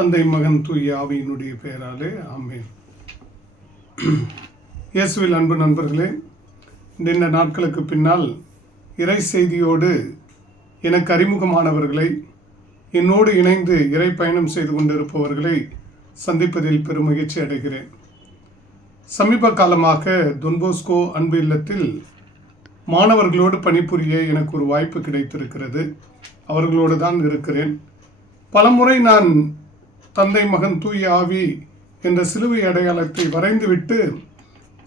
தந்தை மகன் தூய ஆவியினுடைய பெயராலே ஆமென். இயேசுவில் அன்பு நண்பர்களே, இந்த நாட்களுக்கு பின்னால் இறை செய்தியோடு எனக்கு அறிமுகமானவர்களை, என்னோடு இணைந்து இறை பயணம் செய்து கொண்டிருப்பவர்களை சந்திப்பதில் பெரும் மகிழ்ச்சி அடைகிறேன். சமீப காலமாக தொன்போஸ்கோ அன்பு இல்லத்தில் மாணவர்களோடு பணிபுரிய எனக்கு ஒரு வாய்ப்பு கிடைத்திருக்கிறது. அவர்களோடு தான் இருக்கிறேன். பலமுறை நான் தந்தை மகன் தூய ஆவி என்ற சிலுவை அடையாளத்தை வரைந்துவிட்டு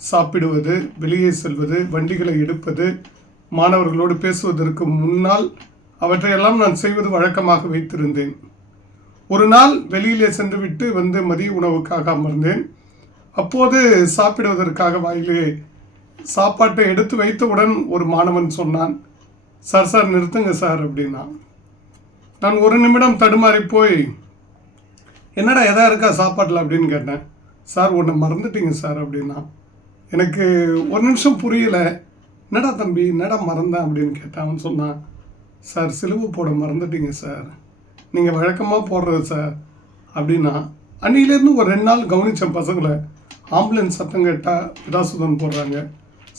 சாப்பிடுவது, வெளியே செல்வது, வண்டிகளை எடுப்பது, மாணவர்களோடு பேசுவதற்கு முன்னால் அவற்றையெல்லாம் நான் செய்வது வழக்கமாக வைத்திருந்தேன். ஒரு நாள் வெளியிலே சென்றுவிட்டு வந்து மதிய உணவுக்காக அமர்ந்தேன். அப்போது சாப்பிடுவதற்காக வாயிலே சாப்பாட்டை எடுத்து வைத்தவுடன் ஒரு மாணவன் சொன்னான், சார் நிறுத்துங்க சார் அப்படின்னா. நான் ஒரு நிமிடம் தடுமாறி போய், என்னடா எதா இருக்கா சாப்பாட்டில் அப்படின்னு கேட்டேன். சார் ஒன்று மறந்துட்டீங்க சார் அப்படின்னா. எனக்கு ஒரு நிமிஷம் புரியல. என்னடா தம்பி, என்னடா மறந்தேன் அப்படின்னு கேட்டேன். அவன் சொன்னான், சார் சிலுவை போட மறந்துட்டீங்க சார், நீங்கள் வழக்கமாக போடுறது சார் அப்படின்னா. அன்னிலேருந்து ஒரு 2 நாள் கவனித்தேன் பசங்களை. ஆம்புலன்ஸ் சத்தம் கேட்டால் பிதாசுதன் போடுறாங்க,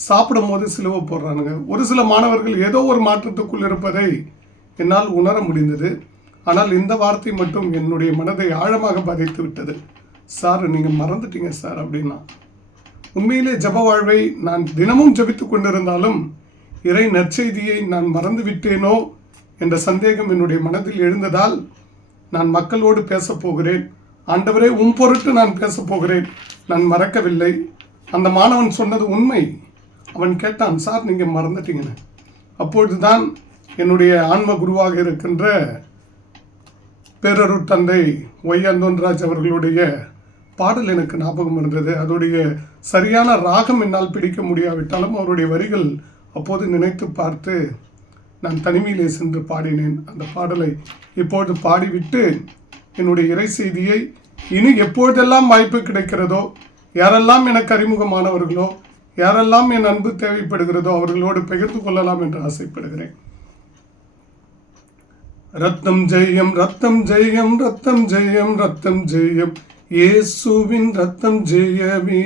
சாப்பிடும் போது சிலுவை போடுறானுங்க. ஒரு சில மாணவர்கள் ஏதோ ஒரு மாற்றத்துக்குள் இருப்பதை என்னால் உணர முடிந்தது. ஆனால் இந்த வார்த்தை மட்டும் என்னுடைய மனதை ஆழமாக பாதித்து விட்டது. சார் நீங்கள் மறந்துட்டீங்க சார் அப்படின்னா. உண்மையிலே ஜப வாழ்வை நான் தினமும் ஜபித்து கொண்டிருந்தாலும் இறை நற்செய்தியை நான் மறந்து விட்டேனோ என்ற சந்தேகம் என்னுடைய மனதில் எழுந்ததால் நான் மக்களோடு பேசப் போகிறேன். ஆண்டவரே, உன் பொருட்டு நான் பேசப் போகிறேன், நான் மறக்கவில்லை. அந்த மாணவன் சொன்னது உண்மை. அவன் கேட்டான், சார் நீங்கள் மறந்துட்டீங்கன்னு. அப்பொழுதுதான் என்னுடைய ஆன்ம குருவாக இருக்கின்ற பேரருட் தந்தை ஒய் அந்தோன்ராஜ் அவர்களுடைய பாடல் எனக்கு ஞாபகம் இருந்தது. அதோடைய சரியான ராகம் என்னால் பிடிக்க முடியாவிட்டாலும் அவருடைய வரிகள் அப்போது நினைத்து பார்த்து நான் தனிமையிலே சென்று பாடினேன். அந்த பாடலை இப்பொழுது பாடிவிட்டு என்னுடைய இறை செய்தியை இனி எப்பொழுதெல்லாம் வாய்ப்பு கிடைக்கிறதோ, யாரெல்லாம் எனக்கு அறிமுகமானவர்களோ, யாரெல்லாம் என் அன்பு தேவைப்படுகிறதோ அவர்களோடு பகிர்ந்து கொள்ளலாம் என்று ஆசைப்படுகிறேன். ரத்தம் ஜெயம், ரத்தம் ஜெயம், ரத்தம் ஜெயம், ரத்தம் ஜெயம், இயேசுவின் ரத்தம் ஜெயமே.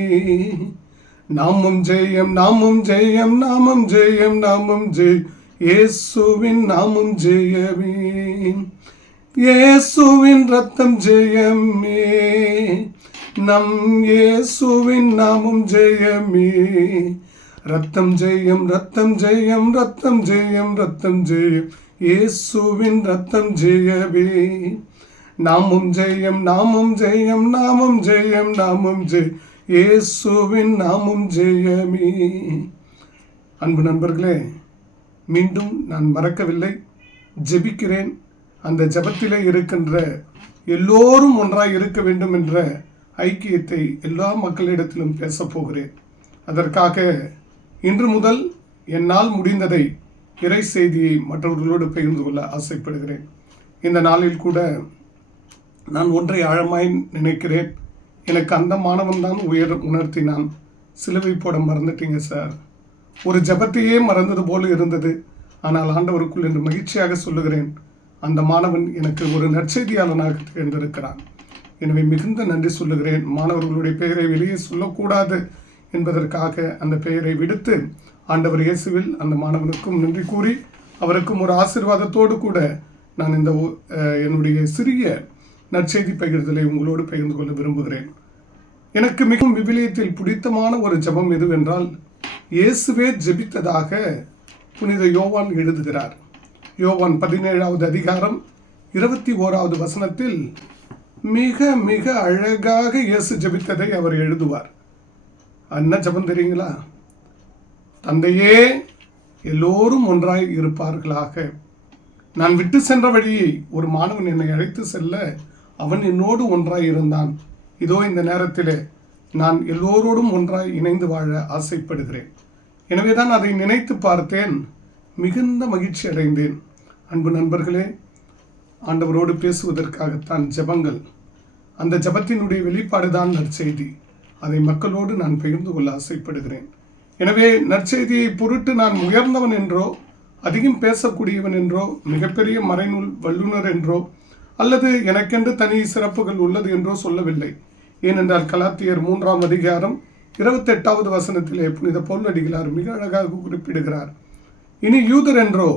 நாமம் ஜெயம், நாமம் ஜெயம், நாமம் ஜெயம், நாமம் ஜெயம், இயேசுவின் நாமம் ஜெயமே. இயேசுவின் ரத்தம் ஜெயமே, நம் இயேசுவின் நாமம் ஜெயமே. ரத்தம் ஜெயம், ரத்தம் ஜெயம், ரத்தம் ஜெயம், ரத்தம் ஜெயம், இயேசுவின் ரத்தம் ஜெயமே. நாமம் ஜெயம், நாமம் ஜெயம், நாமம் ஜெயம், நாமம் ஜெயம், இயேசுவின் நாமம் ஜெயமே. அன்பு நண்பர்களே, மீண்டும் நான் மறக்கவில்லை, ஜெபிக்கிறேன். அந்த ஜெபத்திலே இருக்கின்ற எல்லோரும் ஒன்றாய் இருக்க வேண்டும் என்ற ஐக்கியத்தை எல்லா மக்களிடத்திலும் பேசப் போகிறேன். அதற்காக இன்று முதல் என்னால் முடிந்ததை இறை செய்தியை மற்றவர்களோடு பகிர்ந்து கொள்ள ஆசைப்படுகிறேன். இந்த நாளில் கூட நான் ஒன்றை ஆழமாய் நினைக்கிறேன். எனக்கு அந்த மாணவன் தான் உணர்த்தினான், சிலுவை போட மறந்துட்டீங்க சார். ஒரு ஜெபத்தையே மறந்தது போல இருந்தது. ஆனால் ஆண்டவருக்குள் என்று மகிழ்ச்சியாக சொல்லுகிறேன், அந்த மாணவன் எனக்கு ஒரு நற்செய்தியாளனாக தேர்ந்தெடுக்கிறான். எனவே மிகுந்த நன்றி சொல்லுகிறேன். மாணவர்களுடைய பெயரை வெளியே சொல்லக்கூடாது என்பதற்காக அந்த பெயரை விடுத்து ஆண்டவர் இயேசுவில் அந்த மாணவனுக்கும் நன்றி கூறி அவருக்கும் ஒரு ஆசீர்வாதத்தோடு கூட நான் இந்த என்னுடைய சிறிய நற்செய்தி பகிர்தலை உங்களோடு பகிர்ந்து கொள்ள விரும்புகிறேன். எனக்கு மிகவும் விவிலியத்தில் பிடித்தமான ஒரு ஜெபம் எதுவென்றால், இயேசுவே ஜெபித்ததாக புனித யோவான் எழுதுகிறார். யோவான் 17வது அதிகாரம் 21வது வசனத்தில் மிக மிக அழகாக இயேசு ஜெபித்ததை அவர் எழுதுவார். என்ன ஜெபம் தெரியுங்களா? தந்தையே, எல்லோரும் ஒன்றாய் இருப்பார்களாக. நான் விட்டு சென்ற வழியை ஒரு மாணவன் என்னை அழைத்து செல்ல அவன் என்னோடு ஒன்றாய் இருந்தான். இதோ இந்த நேரத்திலே நான் எல்லோரோடும் ஒன்றாய் இணைந்து வாழ ஆசைப்படுகிறேன். எனவே தான் அதை நினைத்து பார்த்தேன், மிகுந்த மகிழ்ச்சி அடைந்தேன். அன்பு நண்பர்களே, ஆண்டவரோடு பேசுவதற்காகத்தான் ஜெபங்கள். அந்த ஜெபத்தினுடைய வெளிப்பாடு தான் நற்செய்தி. அதை மக்களோடு நான் பகிர்ந்து கொள்ள ஆசைப்படுகிறேன். எனவே நற்செய்தியை பொருட்டு நான் உயர்ந்தவன் என்றோ, அதிகம் பேசக்கூடியவன் என்றோ, மிகப்பெரிய மறைநூல் வல்லுனர் என்றோ, அல்லது எனக்கென்று தனி சிறப்புகள் உள்ளது என்றோ சொல்லவில்லை. ஏனென்றால் கலாத்தியர் 3ஆம் அதிகாரம் 28வது வசனத்திலே புனித பவுலடிகளார் மிக அழகாக குறிப்பிடுகிறார். இனி யூதர் என்றோ,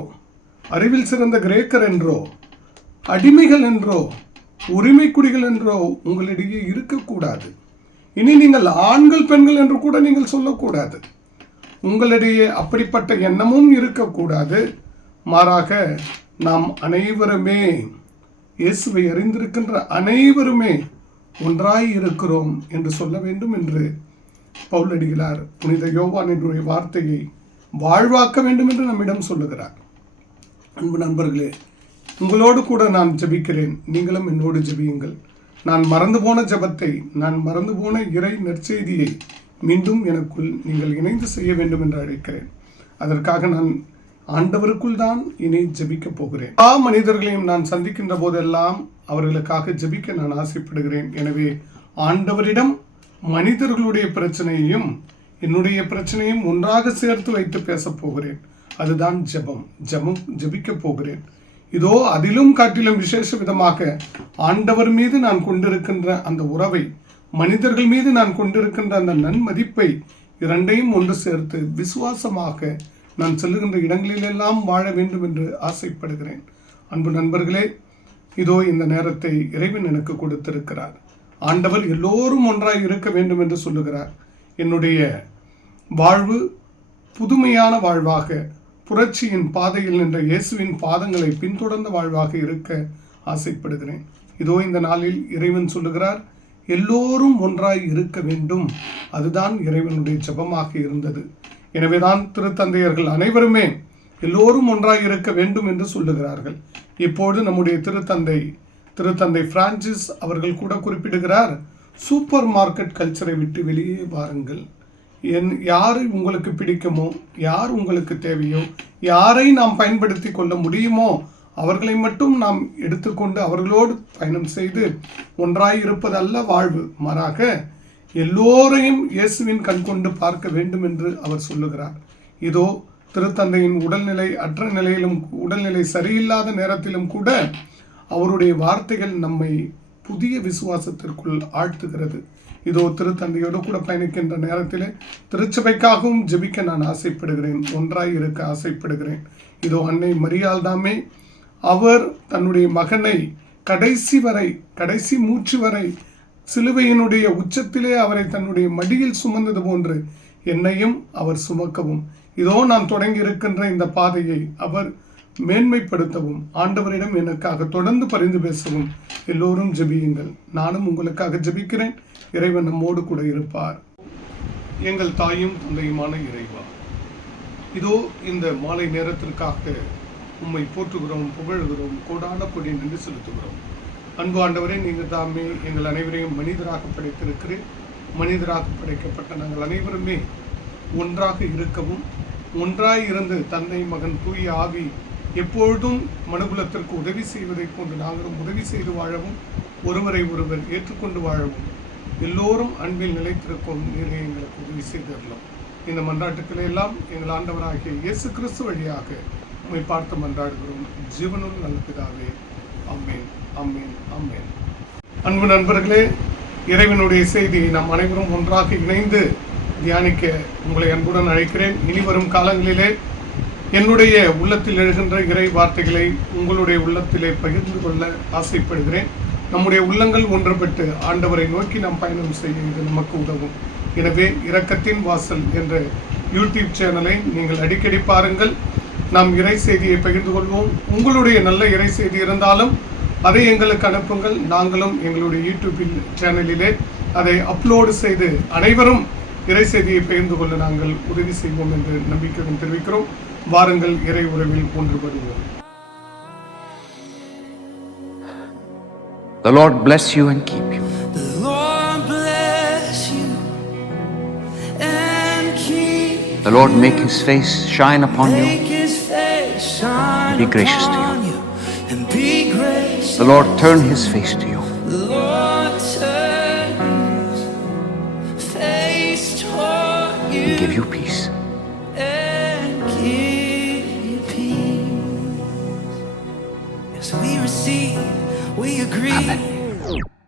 அறிவில் சிறந்த கிரேக்கர் என்றோ, அடிமைகள் என்றோ, உரிமை குடிகள் என்றோ உங்களிடையே இருக்கக்கூடாது. இனி நீங்கள் ஆண்கள் பெண்கள் என்று கூட நீங்கள் சொல்லக்கூடாது. உங்களிடையே அப்படிப்பட்ட எண்ணமும் இருக்கக்கூடாது. மாறாக நாம் அனைவருமே, இயேசுவை அறிந்திருக்கின்ற அனைவருமே ஒன்றாய் இருக்கிறோம் என்று சொல்ல வேண்டும் என்று பவுலடிகளார் புனித யோவானினுடைய வார்த்தையை வாழ்வாக்க வேண்டும் என்று நம்மிடம் சொல்லுகிறார். அன்பு நண்பர்களே, உங்களோடு கூட நான் ஜெபிக்கிறேன். நீங்களும் என்னோடு ஜெபியுங்கள். நான் மறந்து போன ஜெபத்தை, நான் மறந்து போன இறை நற்செய்தியை மீண்டும் எனக்குள் நீங்கள் இணைந்து செய்ய வேண்டும் என்று அழைக்கிறேன். அதற்காக நான் ஆண்டவருக்குள் தான் இனி ஜெபிக்கப் போகிறேன். எல்லா மனிதர்களையும் நான் சந்திக்கின்ற போதெல்லாம் அவர்களுக்காக ஜெபிக்க நான் ஆசைப்படுகிறேன். எனவே ஆண்டவரிடம் மனிதர்களுடைய பிரச்சனையையும் என்னுடைய பிரச்சனையும் ஒன்றாக சேர்த்து வைத்து பேசப் போகிறேன். அதுதான் ஜெபிக்கப் போகிறேன். இதோ அதிலும் காட்டிலும் விசேஷ விதமாக ஆண்டவர் மீது நான் கொண்டிருக்கின்ற அந்த உறவை, மனிதர்கள் மீது நான் கொண்டிருக்கின்ற அந்த நன்மதிப்பை இரண்டையும் ஒன்று சேர்த்து விசுவாசமாக நான் செல்லுகின்ற இடங்களிலெல்லாம் வாழ வேண்டும் என்று ஆசைப்படுகிறேன். அன்பு நண்பர்களே, இதோ இந்த நேரத்தை இறைவன் எனக்கு கொடுத்திருக்கிறார். ஆண்டவர் எல்லோரும் ஒன்றாய் இருக்க வேண்டும் என்று சொல்லுகிறார். என்னுடைய வாழ்வு புதுமையான வாழ்வாக, புரட்சியின் பாதையில் நின்ற இயேசுவின் பாதங்களை பின்தொடர்ந்த வாழ்வாக இருக்க ஆசைப்படுகிறேன். இதோ இந்த நாளில் இறைவன் சொல்லுகிறார், எல்லோரும் ஒன்றாய் இருக்க வேண்டும். அதுதான் இறைவனுடைய ஜெபமாக இருந்தது. எனவேதான் திருத்தந்தையர்கள் அனைவருமே எல்லோரும் ஒன்றாய் இருக்க வேண்டும் என்று சொல்லுகிறார்கள். இப்போது நம்முடைய திருத்தந்தை பிரான்சிஸ் அவர்கள் கூட குறிப்பிடுகிறார், சூப்பர் மார்க்கெட் கல்ச்சரை விட்டு வெளியே வாருங்கள். யார் உங்களுக்கு பிடிக்குமோ, யார் உங்களுக்கு தேவையோ, யாரை நாம் பயன்படுத்தி கொள்ள முடியுமோ அவர்களை மட்டும் நாம் எடுத்துக்கொண்டு அவர்களோடு பயணம் செய்து ஒன்றாய் இருப்பதல்ல வாழ்வு. மாறாக எல்லோரையும் இயேசுவின் கண் கொண்டு பார்க்க வேண்டும் என்று அவர் சொல்லுகிறார். இதோ திருத்தந்தையின் உடல்நிலை சரியில்லாத நேரத்திலும் கூட அவருடைய வார்த்தைகள் நம்மை புதிய விசுவாசத்திற்குள் ஆழ்த்துகிறது. இதோ திருத்தந்தையோடு கூட பயணிக்கின்ற நேரத்தில் திருச்சபைக்காகவும் ஜெபிக்க நான் ஆசைப்படுகிறேன், ஒன்றாய் இருக்க ஆசைப்படுகிறேன். இதோ அன்னை மரியாள் தாமே அவர் தன்னுடைய மகனை கடைசி மூச்சு வரை சிலுவையினுடைய உச்சத்திலே அவரை தன்னுடைய மடியில் சுமந்தது போன்று என்னையும் அவர் சுமக்கவும், இதோ நான் தொடங்கி இருக்கின்ற இந்த பாதையை அவர் மேன்மைப்படுத்தவும் ஆண்டவரிடம் எனக்காக தொடர்ந்து பரிந்து பேசவும் எல்லோரும் ஜெபியுங்கள். நானும் உங்களுக்காக ஜெபிக்கிறேன். இறைவன் நம்மோடு கூட இருப்பார். எங்கள் தாயும் தந்தையுமான இறைவா, இதோ இந்த மாலை நேரத்திற்காக உம்மை போற்றுகிறோம், புகழ்கிறோம், கோடான கொடி நன்றி செலுத்துகிறோம். அன்பு ஆண்டவரே, நீங்கள் தாமே எங்கள் அனைவரையும் மனிதராக படைத்திருக்கிறேன். மனிதராக படைக்கப்பட்ட நாங்கள் அனைவருமே ஒன்றாக இருக்கவும், ஒன்றாய் இருந்து தந்தை மகன் தூய ஆவி எப்பொழுதும் மனுகுலத்திற்கு உதவி செய்வதை போன்று நாங்களும் உதவி செய்து வாழவும், ஒருவரை ஒருவர் ஏற்றுக்கொண்டு வாழவும், எல்லோரும் அன்பில் நிலைத்திருக்கும் நீரை எங்களுக்கு உதவி செய்திருந்தோம். இந்த மன்றாட்டுக்களை எல்லாம் எங்கள் ஆண்டவராகிய இயேசு கிறிஸ்து வழியாக உம்மை பார்த்து மன்றாடுகிறோம். ஜீவனுள்ள நல்ல பிதாவே, ஆமென், ஆமென், ஆமென். அன்பு நண்பர்களே, இறைவனுடைய செய்தியை நாம் அனைவரும் ஒன்றாக இணைந்து தியானிக்க உங்களை அன்புடன் அழைக்கிறேன். இனி வரும் காலங்களிலே என்னுடைய உள்ளத்தில் எழுகின்ற இறை வார்த்தைகளை உங்களுடைய உள்ளத்திலே பகிர்ந்து கொள்ள ஆசைப்படுகிறேன். நம்முடைய உள்ளங்கள் ஒன்றுபட்டு ஆண்டவரை நோக்கி நாம் பயணம் செய்ய இது நமக்கு உதவும். எனவே இரக்கத்தின் வாசல் என்ற யூடியூப் சேனலை நீங்கள் அடிக்கடி பாருங்கள். நாம் இறை செய்தியை பகிர்ந்து கொள்வோம். உங்களுடைய நல்ல இறை செய்தி இருந்தாலும் அதை எங்களுக்கு அனுப்புங்கள். நாங்களும் எங்களுடைய யூடியூப் சேனலிலே அதை அப்லோடு செய்து அனைவரும் இறை செய்தியை பகிர்ந்து கொள்ள நாங்கள் உதவி செய்வோம் என்று நம்பிக்கையுடன் தெரிவிக்கிறோம். வாருங்கள், இறை உறவில் ஒன்றுபடுவோம். The Lord bless you and keep you. The Lord bless you and keep you. The Lord make his face shine upon you. Make his face shine Be gracious to upon you and be gracious. The Lord turn his face to you. The Lord turn his face toward you And give you peace. and give you peace. As we receive we agree.